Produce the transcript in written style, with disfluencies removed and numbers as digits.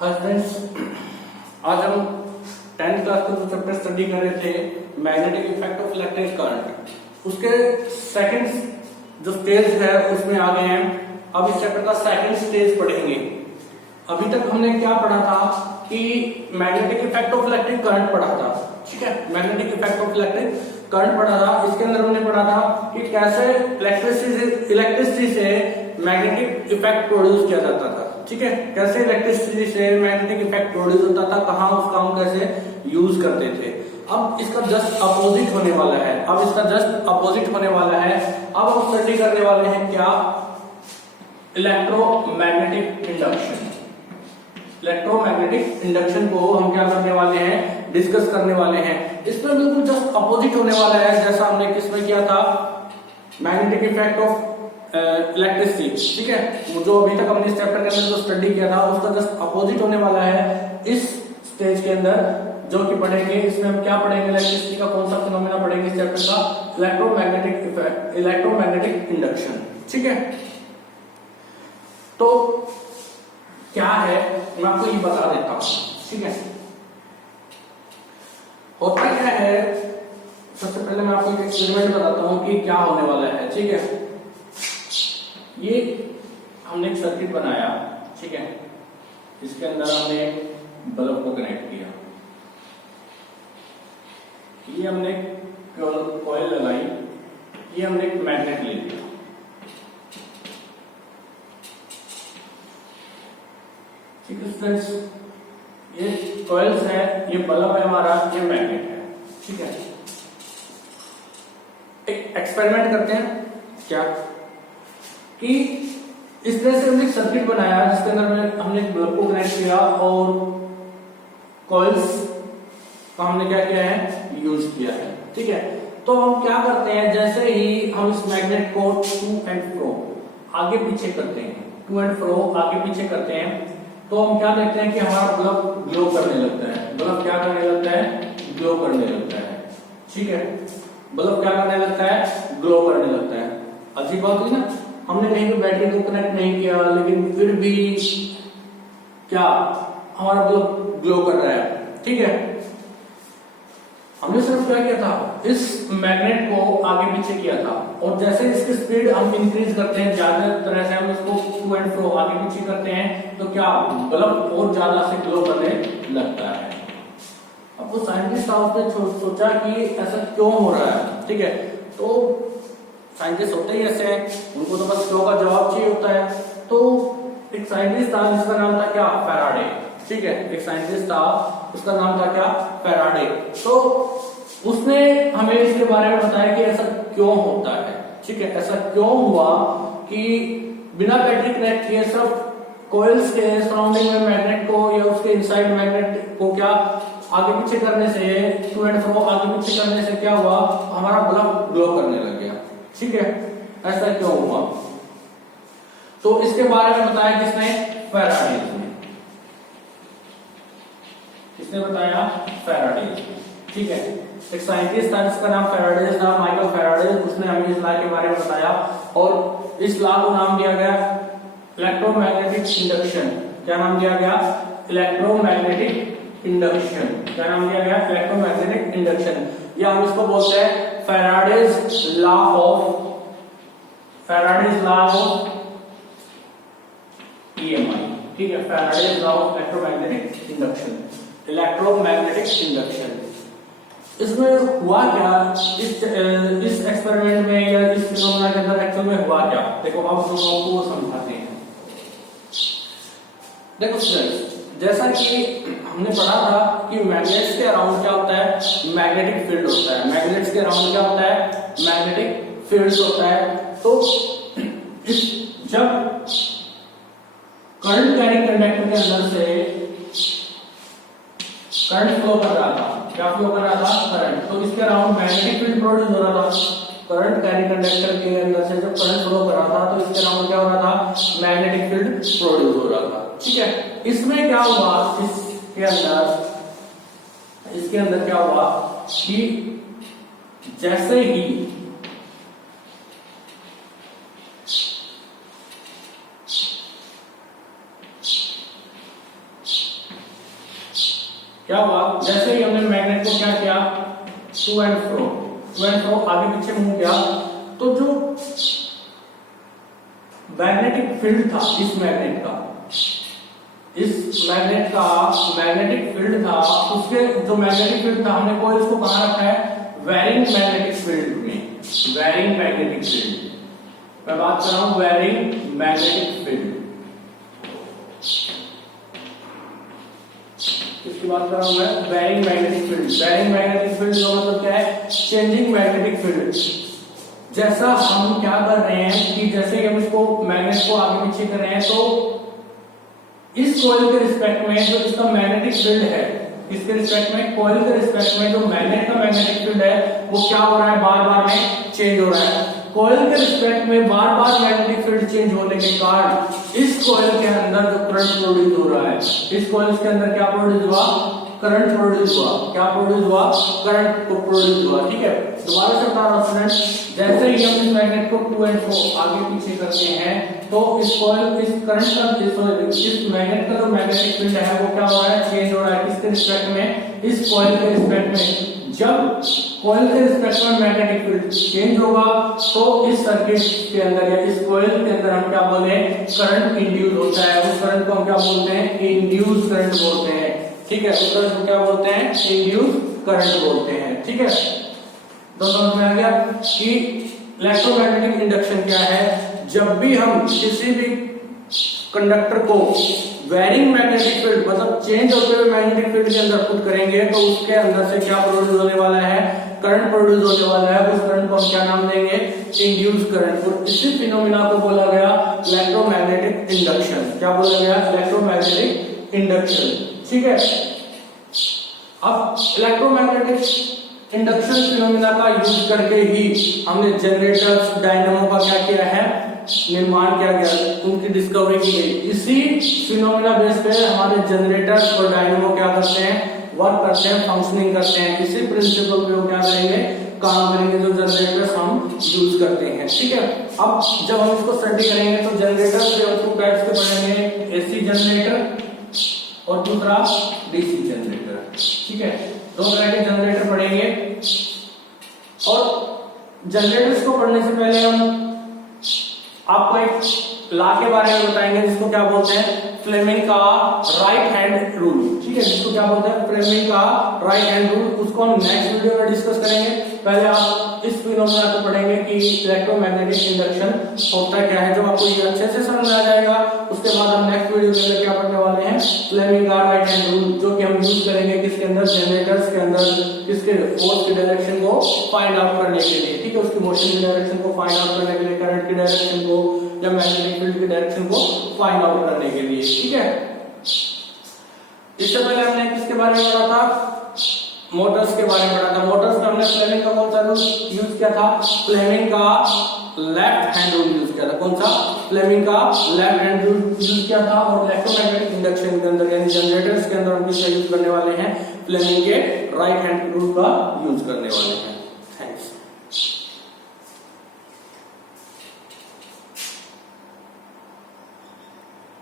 Hi friends, आज हम 10th class का जो चैप्टर स्टडी कर रहे थे magnetic effect of electric current, उसके सेकंड जो स्टेज है उसमें आ गए हैं। अब इस चैप्टर का सेकंड स्टेज पढ़ेंगे। अभी तक हमने क्या पढ़ा था कि magnetic effect of electric current पढ़ा था, ठीक है। Magnetic effect of electric current पढ़ा था। इसके अंदर हमने पढ़ा था कि कैसे इलेक्ट्रिसिटी से मैग्नेटिक इफेक्ट प्रोड्यूस किया जाता था, ठीक है। कैसे इलेक्ट्रिसिटी से मैग्नेटिक इफेक्ट प्रोड्यूस होता था, कहां उसका हम कैसे यूज करते थे। अब इसका जस्ट अपोजिट होने वाला है। अब हम स्टडी करने वाले हैं क्या, इलेक्ट्रोमैग्नेटिक इंडक्शन। इलेक्ट्रोमैग्नेटिक इंडक्शन को हम क्या करने वाले हैं, डिस्कस करने वाले हैं। इसमें बिल्कुल जस्ट अपोजिट होने वाला है जैसा हमने किसमें किया था, मैग्नेटिक इफेक्ट ऑफ इलेक्ट्रिसिटी, ठीक है। जो अभी तक हमने इस चैप्टर के अंदर जो स्टडी किया था उसका जस्ट अपोजिट होने वाला है इस स्टेज के अंदर, जो कि पढ़ेंगे। इसमें हम क्या पढ़ेंगे, इलेक्ट्रिसिटी का कौन सा फिनोमेना पढ़ेंगे इस चैप्टर का, इलेक्ट्रोमैग्नेटिक इफेक्ट, इलेक्ट्रोमैग्नेटिक इंडक्शन, ठीक है। तो क्या है मैं आपको ये बता देता हूं, ठीक है। होता क्या है, सबसे पहले मैं आपको एक एक्सपेरिमेंट बताता हूं कि क्या होने वाला है, ठीक है। ये हमने एक सर्किट बनाया, ठीक है। इसके अंदर हमने बल्ब को कनेक्ट किया, ये हमने कॉइल लगाई, ये हमने एक मैग्नेट ले लिया, ठीक है फ्रेंड्स। ये कॉइल्स है, ये बल्ब है हमारा, ये मैग्नेट है, ठीक है। एक एक्सपेरिमेंट करते हैं क्या कि इस तरह से हमने एक सर्किट बनाया जिसके अंदर हमने एक बल्ब को कनेक्ट किया और कॉइल्स का हमने क्या किया है, यूज किया है, ठीक है। तो हम क्या करते हैं, जैसे ही हम इस मैग्नेट को टू एंड फ्रो आगे पीछे करते हैं, टू एंड फ्रो आगे पीछे करते हैं, तो हम क्या देखते हैं कि हमारा बल्ब ग्लो करने लगता है। बल्ब क्या करने लगता है, ग्लो करने लगता है, ठीक है। बल्ब क्या करने लगता है, ग्लो करने लगता है। अजीब बात हुई ना, हमने कहीं भी बैटरी को कनेक्ट नहीं किया लेकिन फिर भी क्या हमारा बल्ब ग्लो कर रहा है, ठीक है। हमने सिर्फ क्या किया था, इस मैग्नेट को आगे पीछे किया था और जैसे इसकी स्पीड हम इंक्रीज करते हैं, ज्यादा तरह से हम इसको टू एंड फ्रो आगे पीछे करते हैं, तो क्या बल्ब और ज्यादा से ग्लो करने लगता है। अब वो साइंटिस्ट साहब ने सोचा कि ऐसा क्यों हो रहा है, ठीक है। तो साइंटिस्ट होते ही ऐसे हैं, उनको तो बस क्यों का जवाब चाहिए होता है। तो एक साइंटिस्ट था जिसका नाम था क्या, फैराडे, ठीक है। एक साइंटिस्ट था, उसका नाम था क्या, फैराडे। तो उसने हमें इसके बारे में बताया कि ऐसा क्यों होता है, ठीक है। ऐसा क्यों हुआ कि बिना बैटरी कनेक्ट किए सिर्फ कॉइल्स के सराउंडिंग में मैग्नेट को या उसके इनसाइड मैग्नेट को क्या आगे पीछे करने से, टू एंड फ्रो आगे पीछे करने से क्या हुआ, हमारा बल्ब ग्लो करने लग गया, ठीक है। ऐसा क्यों हुआ, तो इसके बारे में बताया किसने, फैराडे ने। किसने बताया, फैराडे, ठीक है। एक साइंटिस्ट था जिसका नाम फैराडे था, माइकल फैराडे, उसने हमें इस लॉ के बारे में बताया और इस लॉ को नाम दिया गया इलेक्ट्रोमैग्नेटिक इंडक्शन। क्या नाम दिया गया, इलेक्ट्रोमैग्नेटिक इंडक्शन। क्या नाम दिया गया, इलेक्ट्रोमैग्नेटिक इंडक्शन, या हम इसको बोलते हैं फैराडेज लॉ ऑफ EMI, ठीक है। Faraday's law of electromagnetic induction, electromagnetic induction. इसमें हुआ क्या, इस एक्सपेरिमेंट में या इस फिनोमेना के अंदर एक्चुअल में हुआ क्या, देखो अब हम लोगों को समझाते हैं। देखो स्टूडेंट्स, जैसा कि हमने पढ़ा था कि मैग्नेट्स के अराउंड क्या होता है, मैग्नेटिक फील्ड होता है। मैग्नेट्स के अराउंड क्या होता है, मैग्नेटिक फील्ड होता है। तो जब करंट कैरिंग कंडक्टर के अंदर से करंट फ्लो कर रहा था, क्या फ्लो कर रहा था, करंट, तो इसके अराउंड मैग्नेटिक फील्ड प्रोड्यूस हो रहा था। करंट कैरिंग कंडक्टर के अंदर से जब करंट फ्लो कर रहा था तो इसके अराउंड क्या हो रहा था, मैग्नेटिक फील्ड प्रोड्यूस हो रहा था, ठीक है। इसमें क्या हुआ, इसके अंदर क्या हुआ कि जैसे ही क्या हुआ, जैसे ही हमने मैग्नेट को क्या किया, टू एंड फ्रो आगे पीछे मूव किया, तो जो मैग्नेटिक फील्ड था इस मैग्नेट का मैग्नेटिक फील्ड था, उसके जो मैग्नेटिक फील्ड था हमने कोइल्स को कहां रखा है, वेरिंग मैग्नेटिक फील्ड में, वेरिंग मैग्नेटिक फील्ड, मैं बात कर रहा हूं वेरिंग मैग्नेटिक फील्ड, इसकी बात कर रहा हूं मैं, varying magnetic field. Varying magnetic field का मतलब क्या है, चेंजिंग मैग्नेटिक फील्ड। जैसा हम क्या कर रहे हैं कि जैसे कि हम इसको मैग्नेट को आगे पीछे कर रहे हैं, तो इस कॉइल के रिस्पेक्ट में जो इसका मैग्नेटिक फील्ड है, इसके रिस्पेक्ट में, कॉइल के रिस्पेक्ट में जो मैग्नेट का मैग्नेटिक फील्ड है वो क्या हो रहा है, बार बार में चेंज हो रहा है। कॉइल के रिस्पेक्ट में बार बार मैग्नेटिक फील्ड चेंज होने के कारण इस कॉइल के अंदर जो करंट प्रोड्यूस हो रहा है, इस कॉइल के अंदर क्या प्रोड्यूस हुआ, करंट प्रोड्यूस हुआ। क्या प्रोड्यूस हुआ, करंट को प्रोड्यूस हुआ। ठीक है, दोबारा से बता रहा हूं स्टूडेंट, जैसे ही हम इस मैग्नेट को टू एंड फ्रो आगे पीछे करते हैं, तो इस कॉइल, इस करंट का, इस मैग्नेट का जो मैग्नेटिक फील्ड है वो क्या हो रहा है, चेंज हो रहा है। किसके रिस्पेक्ट में, इस कॉइल के रिस्पेक्ट में। जब कॉइल के रिस्पेक्ट में मैग्नेटिक फील्ड चेंज होगा तो इस सर्किट के अंदर या इस कॉइल के अंदर हम क्या बोले, करंट इंड्यूस होता है। उस करंट को हम क्या बोलते हैं, इंड्यूस करंट बोलते हैं। ठीक है, उस करंट को क्या बोलते हैं, इंड्यूस करंट बोलते हैं। ठीक है, तो समझ में आ गया कि इलेक्ट्रोमैग्नेटिक इंडक्शन क्या है। जब भी हम किसी भी कंडक्टर को वेरिंग मैग्नेटिक फील्ड मतलब चेंज होते हुए मैग्नेटिक फील्ड के अंदर पुट करेंगे तो उसके अंदर से क्या प्रोड्यूस होने वाला है, करंट प्रोड्यूस होने वाला है। उस करंट को हम क्या नाम देंगे, इंड्यूस करंट। तो इसी फिनोमिना को बोला गया इलेक्ट्रोमैग्नेटिक इंडक्शन। क्या बोला गया, इलेक्ट्रोमैग्नेटिक इंडक्शन। ठीक है, अब इलेक्ट्रोमैग्नेटिक इंडक्शन फिनोमिना का यूज करके ही हमने जनरेटर्स, डायनामो का क्या किया है, निर्माण किया गया, उनकी डिस्कवरी की गई। इसी फिनोमिना बेस पे हमारे जनरेटर्स और डायनामो क्या करते हैं, वर्क करते हैं, फंक्शनिंग करते हैं। इसी प्रिंसिपल पे वो क्या करेंगे, काम करेंगे, जो जनरेटर्स हम यूज करते हैं। ठीक है, अब जब हम इसको स्टडी करेंगे तो जनरेटर्स के टू टाइप्स के पढ़ेंगे, एसी जनरेटर और दूसरा डीसी जनरेटर। ठीक है, दो तरह के जनरेटर पढ़ेंगे। और जनरेटर्स को पढ़ने से पहले हम आपको एक लॉ के बारे में बताएंगे जिसको क्या बोलते हैं, फ्लेमिंग का राइट हैंड रूल। ठीक है, जिसको क्या बोलते हैं, फ्लेमिंग का राइट हैंड रूल। उसको हम नेक्स्ट वीडियो में डिस्कस करेंगे। पहले आप इस फिनोमिना को पढ़ेंगे कि इलेक्ट्रोमैग्नेटिक इंडक्शन होता क्या है। जब आपको ये अच्छे से समझ आ जाएगा उसके बाद हम नेक्स्ट वीडियो के अंदर क्या पढ़ने वाले हैं, फ्लेमिंग का राइट हैंड रूल, जो कि हम यूज करेंगे किसके अंदर, जनरेटर्स के अंदर, किसके, फोर्स की डायरेक्शन को फाइंड आउट करने के लिए। ठीक है, उसकी मोशन की डायरेक्शन को फाइंड आउट करने के लिए, करंट की डायरेक्शन को या मैग्नेटिक फील्ड की डायरेक्शन को फाइंड आउट करने के लिए। ठीक है, इससे पहले हमने किसके बारे में पढ़ा था, मोटर्स के बारे में पढ़ा था। मोटर्स में हमने फ्लेमिंग का कौन सा रूल यूज किया था, फ्लेमिंग का लेफ्ट हैंड रूल यूज किया था। कौन सा, फ्लेमिंग का लेफ्ट हैंड रूल यूज किया था। और इलेक्ट्रोमैग्नेटिक इंडक्शन के अंदर यानी जनरेटर्स के अंदर हम किसका यूज करने वाले हैं, फ्लेमिंग के राइट हैंड रूल का यूज करने वाले हैं।